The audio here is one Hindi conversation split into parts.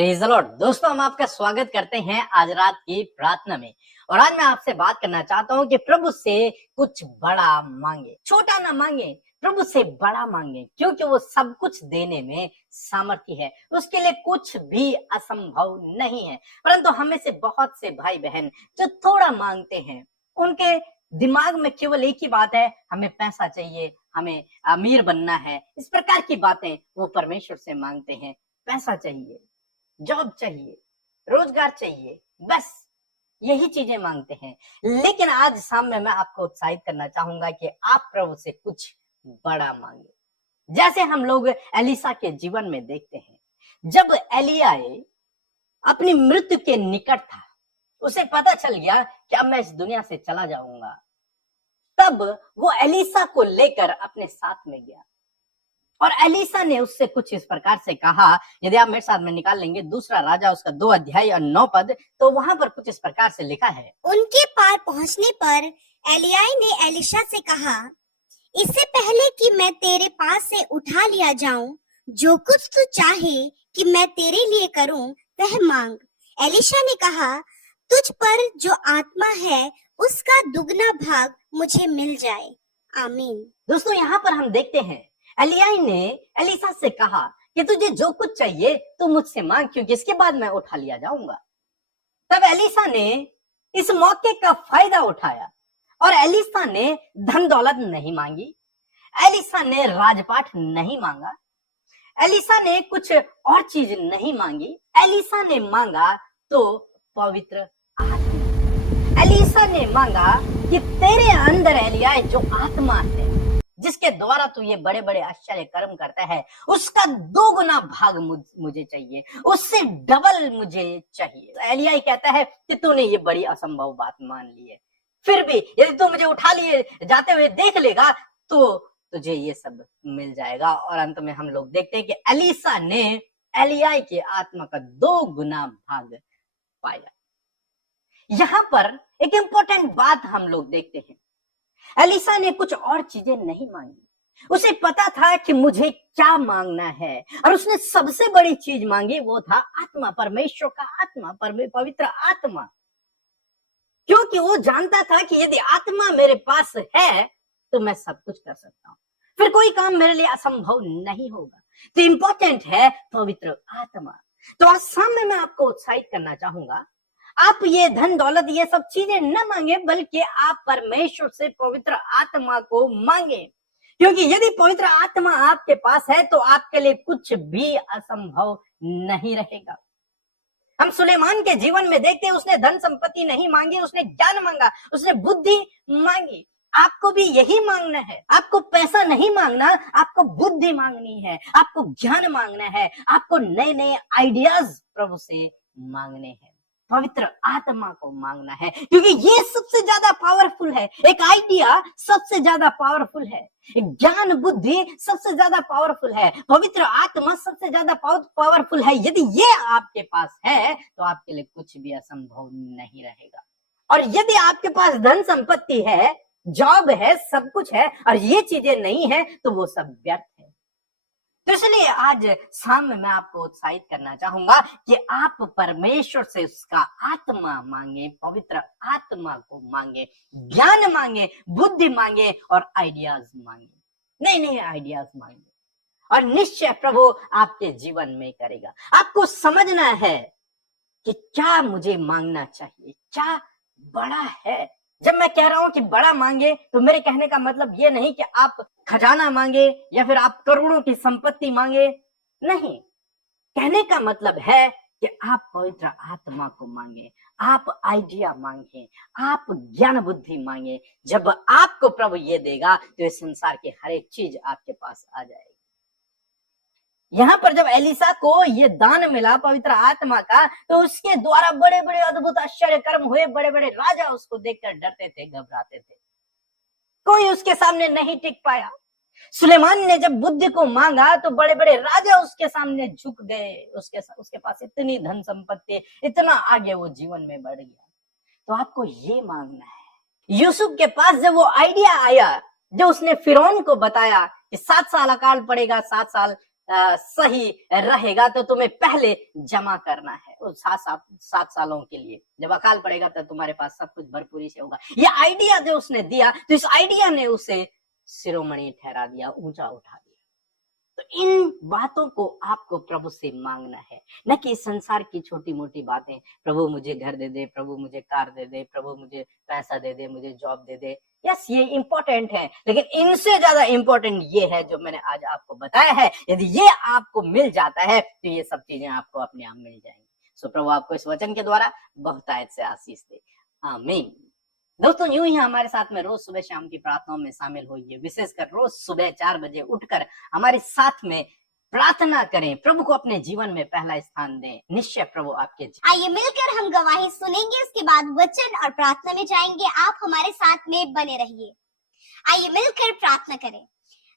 Praise the Lord. दोस्तों, हम आपका स्वागत करते हैं आज रात की प्रार्थना में। और आज मैं आपसे बात करना चाहता हूं कि प्रभु से कुछ बड़ा मांगे, छोटा ना मांगे, प्रभु से बड़ा मांगे, क्योंकि वो सब कुछ देने में सामर्थ्य है। उसके लिए कुछ भी असंभव नहीं है। परंतु हमें से बहुत से भाई बहन जो थोड़ा मांगते हैं, उनके दिमाग में केवल एक ही बात है, हमें पैसा चाहिए, हमें अमीर बनना है। इस प्रकार की बातें वो परमेश्वर से मांगते हैं। पैसा चाहिए, जॉब चाहिए, रोजगार चाहिए, बस यही चीजें मांगते हैं। लेकिन आज शाम में मैं आपको उत्साहित करना चाहूंगा कि आप प्रभु से कुछ बड़ा मांगे। जैसे हम लोग एलिसा के जीवन में देखते हैं, जब एलिया अपनी मृत्यु के निकट था, उसे पता चल गया कि अब मैं इस दुनिया से चला जाऊंगा, तब वो एलिसा को लेकर अपने साथ में गया और एलिसा ने उससे कुछ इस प्रकार से कहा। यदि आप मेरे साथ में निकाल लेंगे दूसरा राजा उसका 2 अध्याय और 9 पद, तो वहां पर कुछ इस प्रकार से लिखा है। उनके पार पहुंचने पर एलियाह ने एलिशा से कहा, इससे पहले कि मैं तेरे पास से उठा लिया जाऊं, जो कुछ तू चाहे कि मैं तेरे लिए करूं वह मांग। एलिशा ने कहा, तुझ पर जो आत्मा है उसका दुगना भाग मुझे मिल जाए। आमीन। दोस्तों, यहाँ पर हम देखते हैं एलियाह ने एलिसा से कहा कि तुझे जो कुछ चाहिए तू मुझसे मांग, क्योंकि इसके बाद मैं उठा लिया जाऊंगा। तब एलिसा ने इस मौके का फायदा उठाया और एलिसा ने धन दौलत नहीं मांगी, एलिसा ने राजपाट नहीं मांगा, एलिसा ने कुछ और चीज नहीं मांगी। एलिसा ने मांगा तो पवित्र आत्मा। एलिसा ने मांगा कि तेरे अंदर एलियाह जो आत्मा है, जिसके द्वारा तू ये बड़े बड़े आश्चर्य कर्म करता है, उसका 2 गुना भाग मुझे चाहिए, उससे डबल मुझे चाहिए। तो एलियाह कहता है कि तूने ये बड़ी असंभव बात मान ली है, फिर भी यदि तू मुझे उठा लिए जाते हुए देख लेगा तो तुझे ये सब मिल जाएगा। और अंत में हम लोग देखते हैं कि एलिसा ने एलियाह की आत्मा का 2 गुना भाग पाया। यहां पर एक इंपॉर्टेंट बात हम लोग देखते हैं, एलिसा ने कुछ और चीजें नहीं मांगी। उसे पता था कि मुझे क्या मांगना है, और उसने सबसे बड़ी चीज मांगी, वो था आत्मा, परमेश्वर का आत्मा, पवित्र आत्मा। क्योंकि वो जानता था कि यदि आत्मा मेरे पास है तो मैं सब कुछ कर सकता हूं, फिर कोई काम मेरे लिए असंभव नहीं होगा। तो इंपॉर्टेंट है पवित्र आत्मा। तो आज सामने मैं आपको उत्साहित करना चाहूंगा, आप ये धन दौलत ये सब चीजें न मांगे, बल्कि आप परमेश्वर से पवित्र आत्मा को मांगे। क्योंकि यदि पवित्र आत्मा आपके पास है तो आपके लिए कुछ भी असंभव नहीं रहेगा। हम सुलेमान के जीवन में देखते हैं, उसने धन संपत्ति नहीं मांगी, उसने ज्ञान मांगा, उसने बुद्धि मांगी। आपको भी यही मांगना है। आपको पैसा नहीं मांगना, आपको बुद्धि मांगनी है, आपको ज्ञान मांगना है, आपको नए नए आइडियाज प्रभु से मांगने हैं, पवित्र आत्मा को मांगना है। क्योंकि ये सबसे ज्यादा पावरफुल है। एक आइडिया सबसे ज्यादा पावरफुल है, ज्ञान बुद्धि सबसे ज्यादा पावरफुल है, पवित्र आत्मा सबसे ज्यादा पावरफुल है। यदि ये आपके पास है तो आपके लिए कुछ भी असंभव नहीं रहेगा। और यदि आपके पास धन संपत्ति है, जॉब है, सब कुछ है, और ये चीजें नहीं है, तो वो सब व्यर्थ है। तो इसलिए आज शाम में मैं आपको उत्साहित करना चाहूंगा कि आप परमेश्वर से उसका आत्मा मांगे, पवित्र आत्मा को मांगे, ज्ञान मांगे, बुद्धि मांगे और आइडियाज मांगे, नए नए आइडियाज मांगे, और निश्चय प्रभु आपके जीवन में करेगा। आपको समझना है कि क्या मुझे मांगना चाहिए, क्या बड़ा है। जब मैं कह रहा हूं कि बड़ा मांगे, तो मेरे कहने का मतलब ये नहीं कि आप खजाना मांगे या फिर आप करोड़ों की संपत्ति मांगे, नहीं। कहने का मतलब है कि आप पवित्र आत्मा को मांगे, आप आइडिया मांगे, आप ज्ञान बुद्धि मांगे। जब आपको प्रभु ये देगा तो इस संसार की हर एक चीज आपके पास आ जाएगी। यहाँ पर जब एलिसा को ये दान मिला पवित्र आत्मा का, तो उसके द्वारा बड़े बड़े अद्भुत आश्चर्य कर्म हुए। बड़े बड़े राजा उसको देखकर डरते थे, घबराते थे, कोई उसके सामने नहीं टिक पाया। सुलेमान ने जब बुद्धि को मांगा तो बड़े बड़े राजा उसके सामने झुक गए। उसके पास इतनी धन संपत्ति, इतना आगे वो जीवन में बढ़ गया। तो आपको ये मांगना है। यूसुफ के पास जब वो आइडिया आया, जो उसने फिरौन को बताया कि 7 साल अकाल पड़ेगा, 7 साल सही रहेगा तो तुम्हें पहले जमा करना है उस 7 सालों के लिए। जब अकाल पड़ेगा तो तुम्हारे पास सब कुछ भरपूरी से होगा। ये आइडिया जो उसने दिया, तो इस आइडिया ने उसे शिरोमणि ठहरा दिया, ऊंचा उठा दिया। तो इन बातों को आपको प्रभु से मांगना है, न कि संसार की छोटी मोटी बातें। प्रभु मुझे घर दे दे, प्रभु मुझे कार दे दे, प्रभु मुझे पैसा दे दे, मुझे जॉब दे दे। यस, ये इंपॉर्टेंट है, लेकिन इनसे ज्यादा इंपॉर्टेंट ये है जो मैंने आज आपको बताया है। यदि ये आपको मिल जाता है तो ये सब चीजें आपको अपने आप मिल जाएंगी। सो प्रभु आपको इस वचन के द्वारा बहुतायत से आशीष दे। आमीन। दोस्तों, यूं ही हमारे साथ में रोज सुबह शाम की प्रार्थनाओं में शामिल होइए। विशेषकर रोज सुबह 4 बजे उठकर हमारे साथ में प्रार्थना करें, प्रभु को अपने जीवन में पहला स्थान दें। निश्चय प्रभु आपके आइए मिलकर हम गवाही सुनेंगे, उसके बाद वचन और प्रार्थना में जाएंगे। आप हमारे साथ में बने रहिए। आइए मिलकर प्रार्थना करें।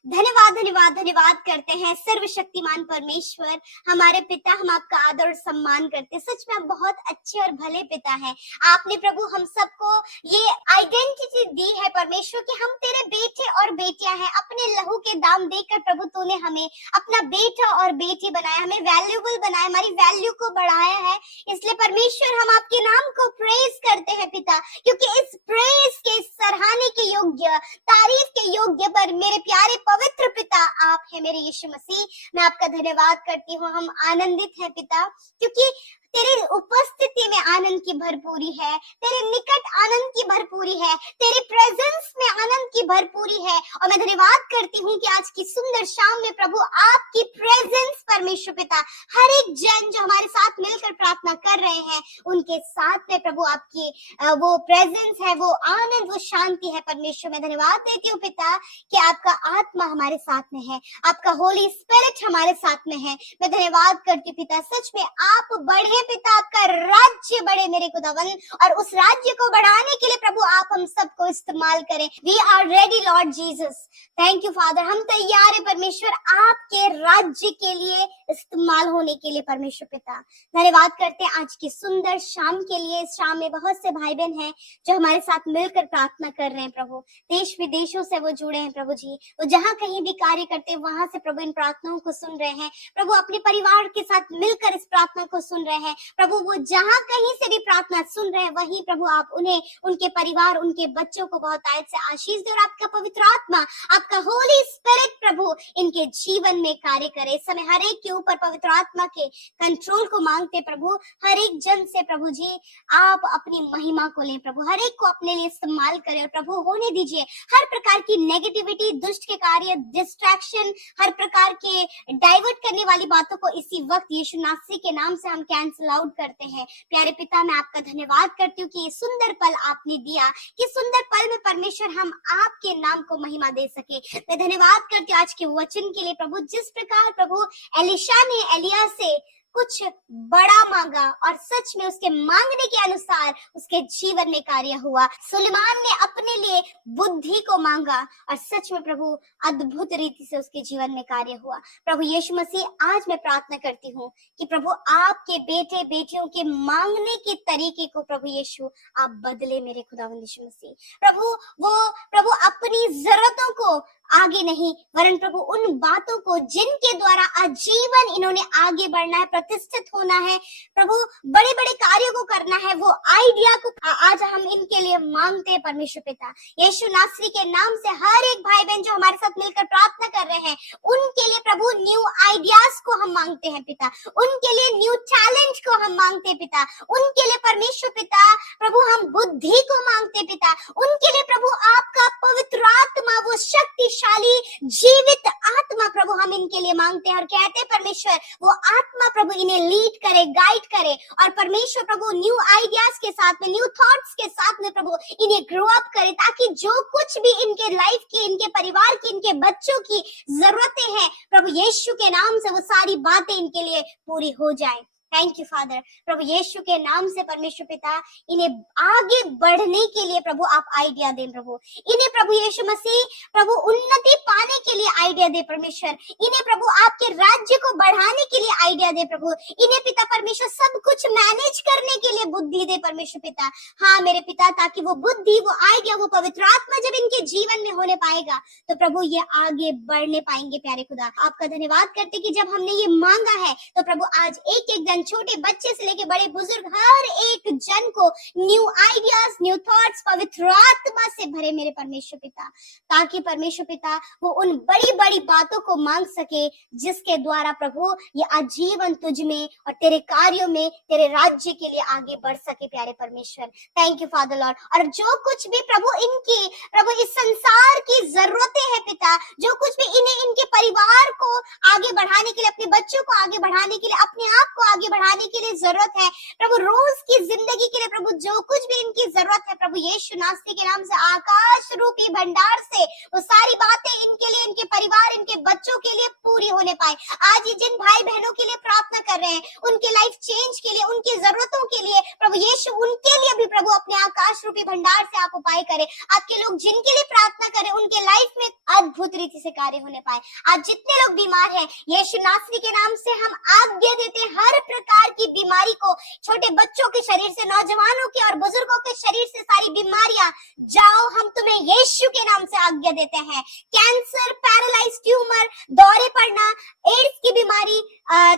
धन्यवाद धन्यवाद धन्यवाद करते हैं सर्वशक्तिमान परमेश्वर, हमारे पिता। हम आपका आदर और सम्मान करते हैं। सच में आप बहुत अच्छे और भले पिता हैं। आपने प्रभु हम सबको ये आइडेंटिटी दी है परमेश्वर कि हम तेरे बेटे और बेटियां हैं। अपने लहू के दाम देकर प्रभु तूने हमें अपना बेटा और बेटी बनाया, हमें वैल्यूबल बनाया, हमारी वैल्यू को बढ़ाया है। इसलिए परमेश्वर हम आपके नाम को प्रेज करते हैं पिता, क्योंकि इस प्रेज के सराहने के योग्य, तारीफ के योग्य पर मेरे प्यारे पवित्र पिता आप है मेरे यीशु मसीह। मैं आपका धन्यवाद करती हूँ। हम आनंदित हैं पिता, क्योंकि तेरे उपस्थिति में आनंद की भरपूरी है, तेरे निकट आनंद की भरपूरी है, तेरे प्रेजेंस में आनंद की भरपूरी है। और मैं धन्यवाद करती हूँ कि आज की सुंदर शाम में प्रभु आपकी प्रेजेंस परमेश्वर पिता, हर एक जन जो हमारे साथ मिलकर प्रार्थना कर रहे हैं उनके साथ में प्रभु आपकी वो प्रेजेंस है, वो आनंद, वो शांति है परमेश्वर। मैं धन्यवाद देती हूँ पिता कि आपका आत्मा हमारे साथ में है, आपका होली स्पिरिट हमारे साथ में है। मैं धन्यवाद करती हूँ पिता, सच में आप बढ़े पिता, आपका राज्य बढ़े मेरे खुदावन, और उस राज्य को बढ़ाने के लिए प्रभु आप हम सबको इस्तेमाल करें। We are ready Lord Jesus. Thank you father, हम तैयार है परमेश्वर आपके राज्य के लिए इस्तेमाल होने के लिए परमेश्वर पिता। धन्यवाद करते हैं आज की सुंदर शाम के लिए। इस शाम में बहुत से भाई बहन हैं जो हमारे साथ मिलकर प्रार्थना कर रहे हैं प्रभु, देश विदेशों से वो जुड़े हैं प्रभु जी। वो जहाँ कहीं भी कार्य करते हैं वहां से प्रभु इन प्रार्थनाओं को सुन रहे हैं प्रभु, अपने परिवार के साथ मिलकर इस प्रार्थना को सुन रहे हैं प्रभु। वो जहाँ कहीं से भी प्रार्थना सुन रहे हैं वहीं प्रभु आप उन्हें, उनके परिवार, उनके बच्चों को बहुत आयत से आशीष दे, और आपका पवित्र आत्मा, आपका होली स्पिरिट प्रभु इनके जीवन में कार्य करे। इस समय हर एक के ऊपर पवित्र आत्मा के कंट्रोल को मांगते प्रभु, हर एक जन से प्रभु जी आप अपनी महिमा को लें प्रभु, हर एक को अपने लिए इस्तेमाल करें। और प्रभु होने दीजिए हर प्रकार की नेगेटिविटी, दुष्ट के कार्य, डिस्ट्रैक्शन, हर प्रकार के डाइवर्ट करने वाली बातों को इसी वक्त यीशु नासरी के नाम से हम कैंसिल आउट करते हैं। प्यारे पिता, मैं आपका धन्यवाद करती हूँ कि ये सुंदर पल आपने दिया, कि सुंदर पल में परमेश्वर हम आपके नाम को महिमा दे सके। मैं धन्यवाद करती हूँ आज के वचन के लिए प्रभु। जिस प्रकार प्रभु एलिशा ने एलिया से कुछ बड़ा मांगा और सच में उसके मांगने के अनुसार उसके जीवन में कार्य हुआ। सुलेमान ने अपने लिए बुद्धि को मांगा और सच में प्रभु अद्भुत रीति से उसके जीवन में कार्य हुआ। प्रभु यीशु मसीह, आज मैं प्रार्थना करती हूँ कि प्रभु आपके बेटे बेटियों के मांगने के तरीके को प्रभु यीशु आप बदले मेरे खुदावंद यीशु मसीह। प्रभु वो प्रभु अपनी जरूरतों को आगे नहीं, वरन प्रभु उन बातों को जिनके द्वारा आजीवन इन्होंने आगे बढ़ना है, प्रतिष्ठित होना है प्रभु, बड़े बड़े कार्यों को करना है, वो आइडिया को आज हम इनके लिए मांगते हैं परमेश्वर पिता। यीशु नासरी के नाम से हर एक भाई बहन जो हमारे साथ मिलकर प्रार्थना कर रहे हैं उनके लिए प्रभु न्यू आइडियाज को हम मांगते हैं पिता, उनके लिए न्यू टैलेंट को हम मांगते हैं पिता, उनके लिए परमेश्वर पिता प्रभु हम बुद्धि को मांगते हैं पिता, उनके लिए प्रभु आपका पवित्र आत्मा, वो शक्तिशाली जीवित आत्मा प्रभु हम इनके लिए मांगते हैं और कहते हैं परमेश्वर वो आत्मा प्रभु इन्हें लीड करे, गाइड करे, और परमेश्वर प्रभु न्यू आइडियाज के साथ में, न्यू थॉट्स के साथ में प्रभु इन्हें ग्रो अप करे, ताकि जो कुछ भी इनके लाइफ की, इनके परिवार की, इनके बच्चों की जरूरतें हैं प्रभु यीशु के नाम से वो सारी बातें इनके लिए पूरी हो जाए। Thank you father. प्रभु यीशु के नाम से परमेश्वर पिता इन्हें आगे बढ़ने के लिए प्रभु आप आइडिया दें प्रभु, इन्हें प्रभु यीशु मसीह प्रभु उन्नति पाने के लिए आइडिया दे परमेश्वर, इन्हें प्रभु आपके राज्य को बढ़ाने के लिए आइडिया दे प्रभु, इन्हें पिता परमेश्वर सब कुछ कुछ मैनेज करने के लिए बुद्धि दे परमेश्वर पिता। हाँ मेरे पिता, ताकि वो बुद्धि, वो आइडिया, वो पवित्र आत्मा जब इनके जीवन में होने पाएगा तो प्रभु ये आगे बढ़ने पाएंगे। प्यारे खुदा, आपका धन्यवाद करते कि जब हमने ये मांगा है तो प्रभु आज एक एक जन, छोटे बच्चे से लेके बड़े बुजुर्ग, हर एक जन को न्यू आइडियाज, न्यू थॉट्स पवित्र आत्मा से भरे मेरे परमेश्वर पिता, ताकि परमेश्वर पिता वो उन बड़ी बड़ी बातों को मांग सके जिसके द्वारा प्रभु ये आजीवन तुझ में और तेरे कार्यों में, तेरे राज्य के लिए आगे बढ़ सके। प्यारे परमेश्वर, थैंक यू फादर लॉर्ड। और जो कुछ भी प्रभु इनकी, प्रभु इस संसार की जरूरतें हैं पिता, जो कुछ भी इन्हें, इनके परिवार को आगे बढ़ाने के लिए, अपने बच्चों को आगे बढ़ाने के लिए, अपने आप को आगे बढ़ाने के लिए जरूरत है प्रभु, रोज की जिंदगी के लिए प्रभु जो कुछ भी इनकी जरूरत है प्रभु यीशु नासरी के नाम से, आकाश रूपी भंडार से वो सारी बातें इनके लिए, इनके परिवार, इनके बच्चों के लिए पूरी होने पाए। आज ये जिन भाई बहनों के लिए प्रार्थना कर रहे हैं, उनके लाइफ चेंज के लिए, उनकी जरूरतों के लिए प्रभु यीशु, उनके लिए भी प्रभु अपने आकाश रूपी भंडार से आप उपाय करें। आपके लोग जिनके लिए प्रार्थना करें उनके लाइफ में अद्भुत रीति से कार्य होने पाए। आज जितने लोग बीमार हैं यीशु नासरी के नाम से हम आज्ञा देते हैं, हर प्रकार की बीमारी को, छोटे बच्चों के शरीर से, नौजवानों के और बुजुर्गों के शरीर से सारी बीमारियां जाओ, हम तुम्हें यीशु के नाम से आज्ञा देते हैं। कैंसर, पैरालाइज, ट्यूमर, दौरे पड़ना, एड्स की बीमारी,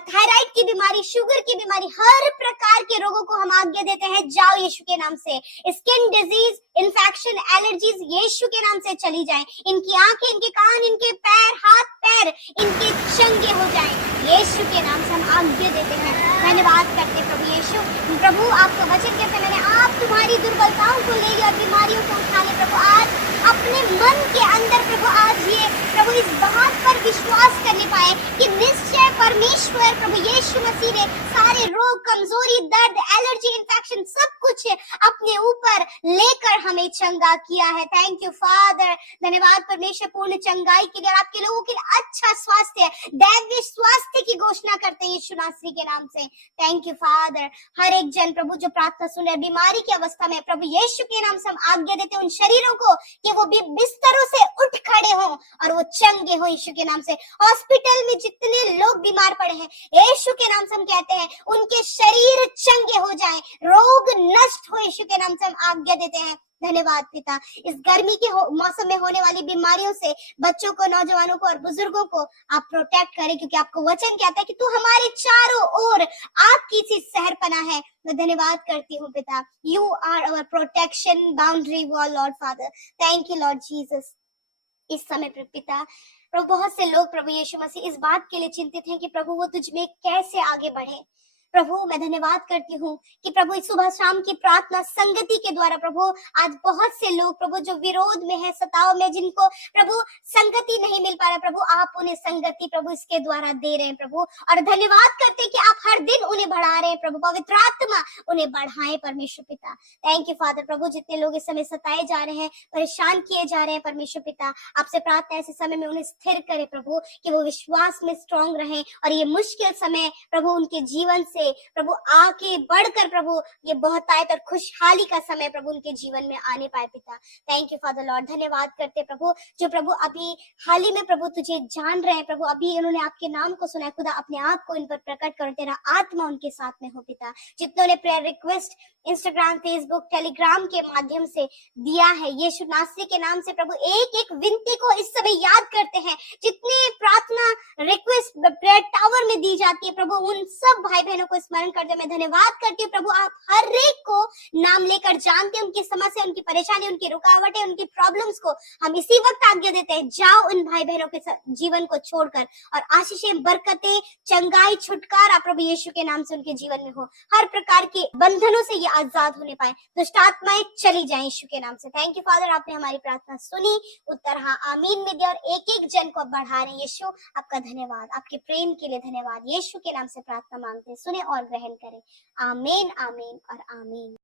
थायराइड की बीमारी, शुगर की बीमारी, हर प्रकार के रोगों को हम आज्ञा देते हैं जाओ यीशु के नाम से। स्किन डिजीज, इन्फेक्शन, एलर्जीज यीशु के नाम से चली जाए। इनकी आंखें, इनके कान, इनके पैर, हाथ पैर इनके चंगे हो जाए, यीशु के नाम से हम आज्ञा देते हैं। धन्यवाद करते प्रभु यीशु। प्रभु आपका वचन कहते मैंने आप तुम्हारी दुर्बलताओं को ले और बीमारियों को उठा ले। प्रभु आज अपने मन के अंदर प्रभु आज ये प्रभु इस बात पर विश्वास करने पाए कि निश्चय परमेश्वर प्रभु यीशु मसीह ने सारे रोग, कमजोरी, दर्द, एलर्जी, इन्फेक्शन सब कुछ अपने ऊपर लेकर हमें चंगा किया है। थैंक यू फादर, धन्यवाद परमेश्वर पूर्ण चंगाई के लिए और आपके लोगों के लिए अच्छा स्वास्थ्य, दैवीय स्वास्थ्य की घोषणा करते हैं यीशु नासरी के नाम से। Thank you father. हर एक जन प्रभु जो प्रार्थना सुन रहे बीमारी की अवस्था में प्रभु यीशु के नाम से हम आज्ञा देते हैं उन शरीरों को कि वो भी बिस्तरों से उठ खड़े हों और वो चंगे हो यीशु के नाम से। हॉस्पिटल में जितने लोग बीमार पड़े हैं यीशु के नाम से हम कहते हैं उनके शरीर चंगे हो जाएं, रोग नष्ट हो यीशु के नाम से हम आज्ञा देते हैं। धन्यवाद पिता। इस गर्मी के मौसम में होने वाली बीमारियों से बच्चों को, नौजवानों को और बुजुर्गों को आप प्रोटेक्ट करें, क्योंकि आपको वचन कहता है कि तू हमारे चारों ओर आपकी सी सहरपना है। मैं धन्यवाद करती हूँ पिता। You are our protection boundary wall Lord father. Thank you Lord Jesus. इस समय पिता प्रभु बहुत से लोग प्रभु यीशु मसीह इस बात के लिए चिंतित हैं कि प्रभु वो तुझ में कैसे आगे बढ़े। प्रभु मैं धन्यवाद करती हूँ कि प्रभु इस सुबह शाम की प्रार्थना संगति के द्वारा प्रभु आज बहुत से लोग प्रभु जो विरोध में है, सताव में, जिनको प्रभु संगति नहीं मिल पा रहा, प्रभु आप उन्हें संगति प्रभु इसके द्वारा दे रहे हैं प्रभु। और धन्यवाद करते हैं कि आप हर दिन उन्हें बढ़ा रहे हैं प्रभु, पवित्र आत्मा उन्हें बढ़ाए परमेश्वर पिता। Thank you father. प्रभु जितने लोग इस समय सताए जा रहे हैं, परेशान किए जा रहे हैं परमेश्वर पिता, आपसे प्रार्थना ऐसे समय में उन्हें स्थिर करे प्रभु, कि वो विश्वास में स्ट्रांग रहें और ये मुश्किल समय प्रभु उनके जीवन से प्रभु आगे बढ़कर प्रभु ये बहुतायत और खुशहाली का समय प्रभु उनके जीवन में आने पाए पिता। Thank you father Lord. धन्यवाद करते प्रभु जो प्रभु अभी हाल ही में प्रभु तुझे जान रहे हैं प्रभु, अभी इन्होंने आपके नाम को सुना है खुदा, अपने आप को इन पर प्रकट करो, तेरा आत्मा उनके साथ में हो पिता। जितनों ने prayer request Instagram, Facebook, Telegram के माध्यम से दिया है यीशु नासरी के नाम से प्रभु एक एक विनती को इस समय याद करते हैं। जितने प्रार्थना रिक्वेस्ट प्रेयर टावर में दी जाती है प्रभु उन सब भाई बहनों को स्मरण करते मैं धन्यवाद करती हूँ प्रभु। आप हर एक को नाम लेकर जानते हैं, उनकी समस्या, उनकी परेशानी, उनकी रुकावटें, उनकी प्रॉब्लम्स को हम इसी वक्त आज्ञा देते हैं जाओ उन भाई बहनों के जीवन को छोड़कर, और आशीषें, बरकतें, चंगाई, छुटकारा प्रभु यीशु के नाम से उनके जीवन में हो। हर प्रकार के बंधनों से ये आजाद होने पाए, दुष्ट आत्माएं चली जाएं यीशु के नाम से। थैंक यू फादर, आपने हमारी प्रार्थना सुनी, उत्तर हाँ आमीन में दिया और एक एक जन को अब बढ़ा रहे यीशु। आपका धन्यवाद, आपके प्रेम के लिए धन्यवाद। यीशु के नाम से प्रार्थना मांगते हैं, सुने और ग्रहण करें। आमीन, आमीन और आमीन।